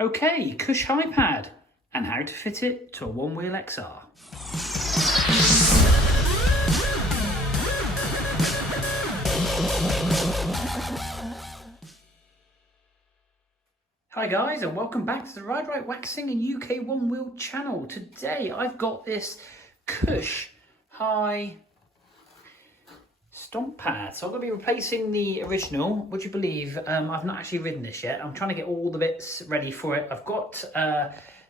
Okay, Kush iPad and how to fit it to a one-wheel XR. Hi guys, and welcome back to the Ride Right Waxing and UK One Wheel channel. Today I've got this Kush high stomp pad. So I'm going to be replacing the original. Would you believe I've not actually ridden this yet? I'm trying to get all the bits ready for it. I've got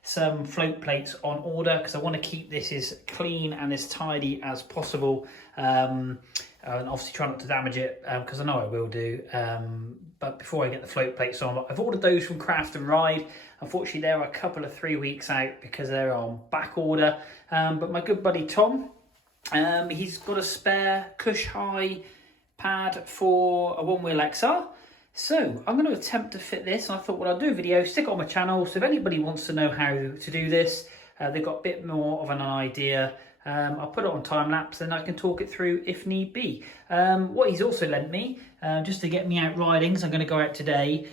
some float plates on order because I want to keep this as clean and as tidy as possible. And obviously try not to damage it because I know I will do. But before I get the float plates on, I've ordered those from Craft and Ride. Unfortunately, they're a couple of 3 weeks out because they're on back order. But my good buddy Tom, he's got a spare Kush high pad for a one-wheel XR. So I'm going to attempt to fit this. And I thought, well, I'll do a video, stick it on my channel. So if anybody wants to know how to do this, they've got a bit more of an idea. I'll put it on time lapse and I can talk it through if need be. What he's also lent me, just to get me out riding, because I'm going to go out today,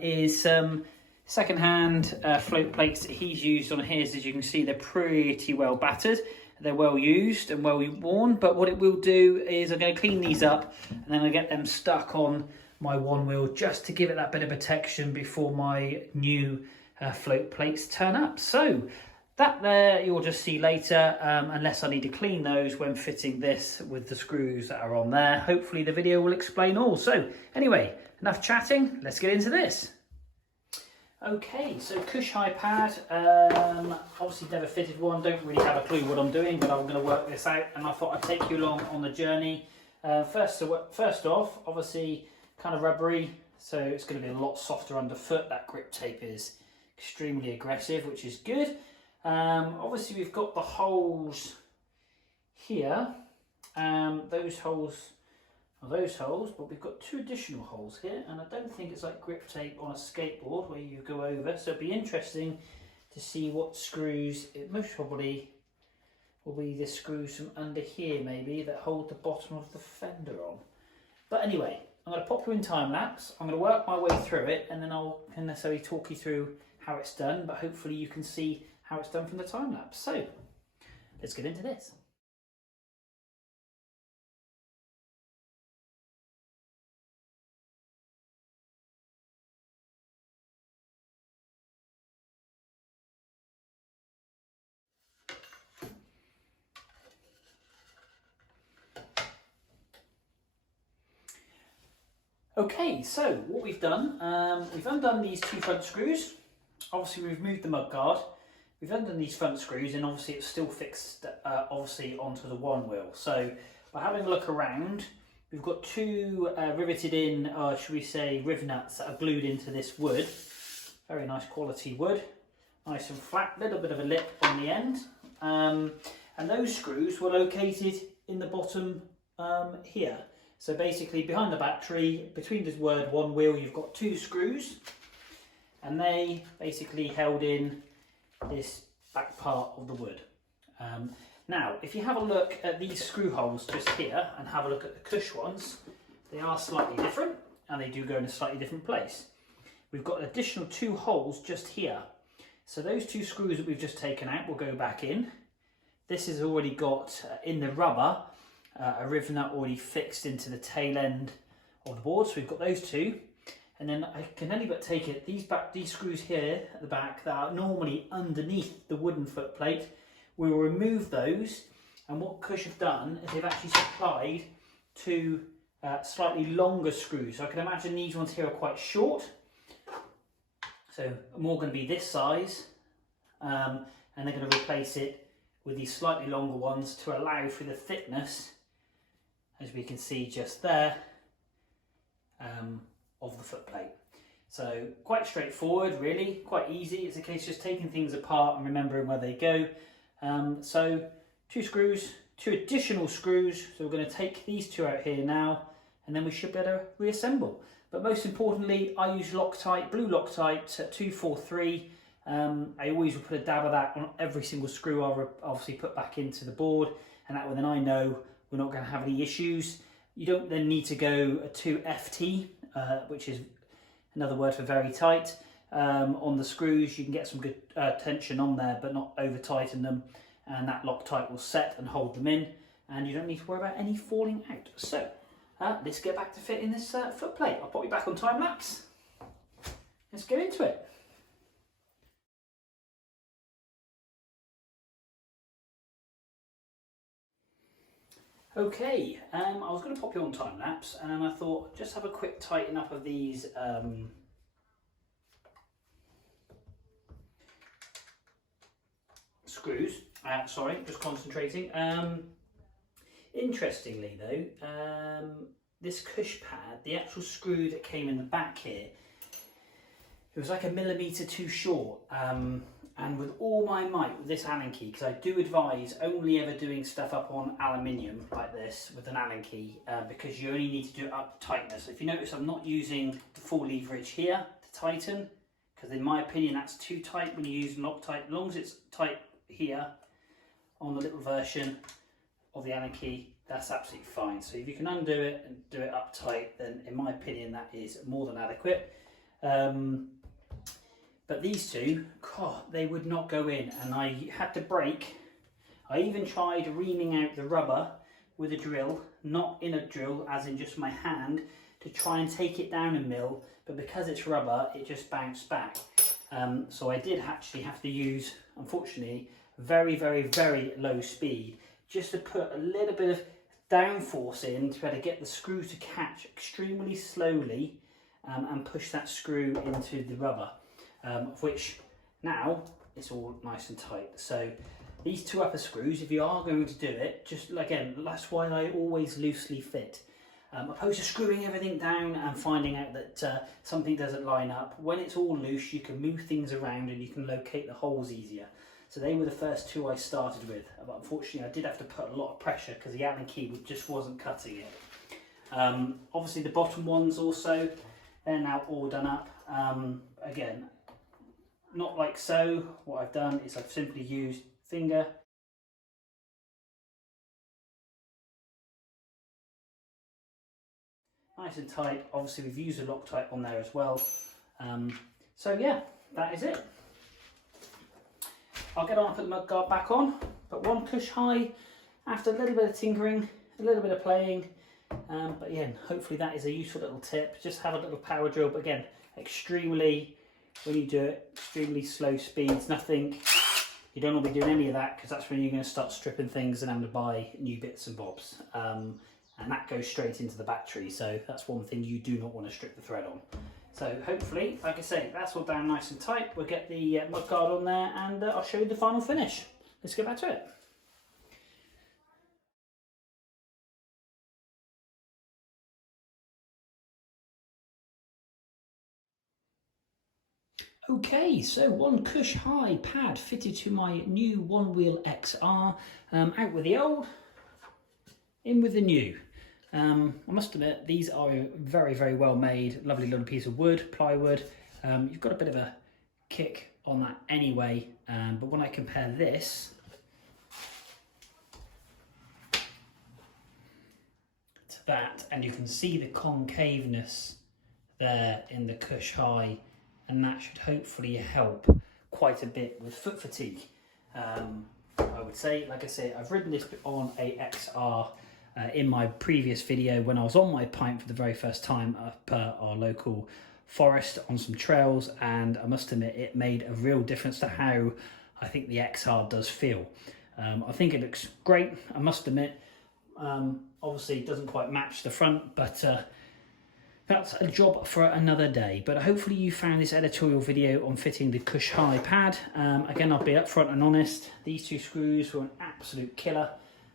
is some second-hand float plates that he's used on his. As you can see, they're pretty well battered. They're well used and well worn, but what it will do is I'm going to clean these up and then I'll get them stuck on my one wheel just to give it that bit of protection before my new float plates turn up. So that there you'll just see later, unless I need to clean those when fitting this with the screws that are on there. Hopefully the video will explain all. So anyway, enough chatting, let's get into this. Okay, so Kush iPad, obviously never fitted one, don't really have a clue what I'm doing, but I'm going to work this out and I thought I'd take you along on the journey. First off, obviously kind of rubbery, so it's going to be a lot softer underfoot. That grip tape is extremely aggressive, which is good. Obviously we've got the holes here, those holes, but we've got two additional holes here, and I don't think it's like grip tape on a skateboard where you go over, so it'd be interesting to see what screws. It most probably will be the screws from under here maybe that hold the bottom of the fender on. But anyway, I'm going to pop you in time lapse. I'm going to work my way through it and then I'll necessarily talk you through how it's done, but hopefully you can see how it's done from the time lapse. So let's get into this. Okay, so what we've done, we've undone these two front screws. Obviously we've moved the mud guard. We've undone these front screws and obviously it's still fixed obviously onto the one wheel. So by having a look around, we've got two riveted in, should we say, riv nuts that are glued into this wood. Very nice quality wood, nice and flat, little bit of a lip on the end. And those screws were located in the bottom here. So basically behind the battery, between the word one wheel, you've got two screws and they basically held in this back part of the wood. Now, if you have a look at these screw holes just here and have a look at the Kush ones, they are slightly different and they do go in a slightly different place. We've got additional two holes just here. So those two screws that we've just taken out will go back in. This has already got in the rubber a riv nut already fixed into the tail end of the board. So we've got those two. And then I can only but take it, these screws here at the back that are normally underneath the wooden foot plate, we will remove those. And what Kush have done is they've actually supplied two slightly longer screws. So I can imagine these ones here are quite short. So more going to be this size. And they're going to replace it with these slightly longer ones to allow for the thickness, as we can see just there, of the foot plate. So quite straightforward, really, quite easy. It's a case of just taking things apart and remembering where they go. So two screws, two additional screws. So we're going to take these two out here now, and then we should be able to reassemble. But most importantly, I use Loctite, blue Loctite 243. I always will put a dab of that on every single screw I obviously put back into the board, and that way then I know we're not going to have any issues. You don't then need to go to FT, which is another word for very tight. on the screws. You can get some good tension on there, but not over tighten them, and that Loctite will set and hold them in, and you don't need to worry about any falling out. So let's get back to fitting this foot plate. I'll pop you back on time lapse. Let's get into it. Okay, I was going to pop you on time lapse, and then I thought just have a quick tighten up of these screws. Sorry, just concentrating. Interestingly though, this Kush pad, the actual screw that came in the back here, it was like 1 millimetre too short. And with all my might with this Allen key, because I do advise only ever doing stuff up on aluminium like this with an Allen key, because you only need to do it up to tightness. If you notice, I'm not using the full leverage here to tighten, because in my opinion that's too tight when you use Loctite. As long as it's tight here on the little version of the Allen key, that's absolutely fine. So if you can undo it and do it up tight, then in my opinion that is more than adequate. But these two, God, they would not go in, and I had to break. I even tried reaming out the rubber with a drill, not in a drill as in just my hand, to try and take it down a mil, but because it's rubber it just bounced back. So I did actually have to use, unfortunately, very, very, very low speed just to put a little bit of downforce in to be able to get the screw to catch extremely slowly and push that screw into the rubber. Which now it's all nice and tight. So these two upper screws, if you are going to do it, just again, that's why I always loosely fit. Opposed to screwing everything down and finding out that something doesn't line up. When it's all loose, you can move things around and you can locate the holes easier. So they were the first two I started with, but unfortunately I did have to put a lot of pressure because the Allen key just wasn't cutting it. Obviously the bottom ones also, they're now all done up. Again, not like so. What I've done is I've simply used finger nice and tight. Obviously we've used a Loctite on there as well. So yeah, that is it. I'll get on and put the mudguard back on, but one Kush high after a little bit of tinkering, a little bit of playing. But again, hopefully that is a useful little tip. Just have a little power drill, but again, extremely, when you do it, extremely slow speeds, nothing, you don't want to be doing any of that, because that's when you're going to start stripping things and having to buy new bits and bobs. And that goes straight into the battery, so that's one thing you do not want to strip the thread on. So hopefully, like I say, that's all down nice and tight. We'll get the mudguard on there and I'll show you the final finish. Let's get back to it. Okay, so one Kush high pad fitted to my new one-wheel XR. Out with the old, in with the new. I must admit, these are very, very well made. Lovely little piece of wood, plywood. You've got a bit of a kick on that anyway, but when I compare this to that, and you can see the concaveness there in the Kush high, and that should hopefully help quite a bit with foot fatigue. I would say, like I say, I've ridden this on a XR in my previous video when I was on my pint for the very first time up our local forest on some trails, and I must admit it made a real difference to how I think the XR does feel. I think it looks great, I must admit. Obviously it doesn't quite match the front, but that's a job for another day. But hopefully you found this editorial video on fitting the Kush high pad. Again, I'll be upfront and honest, these two screws were an absolute killer,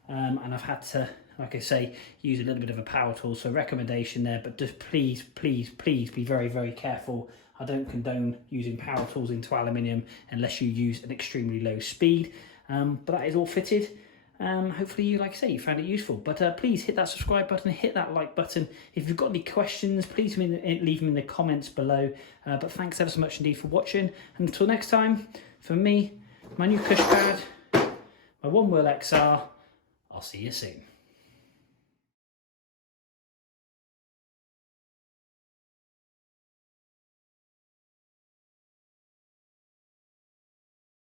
and I've had to, like I say, use a little bit of a power tool, so recommendation there, but just please, please, please be very, very careful. I don't condone using power tools into aluminium unless you use an extremely low speed. But that is all fitted. Hopefully you, like I say, you found it useful. But please hit that subscribe button, hit that like button. If you've got any questions, please leave them in the comments below. But thanks ever so much indeed for watching. And until next time, from me, my new Kush pad, my one-wheel XR, I'll see you soon.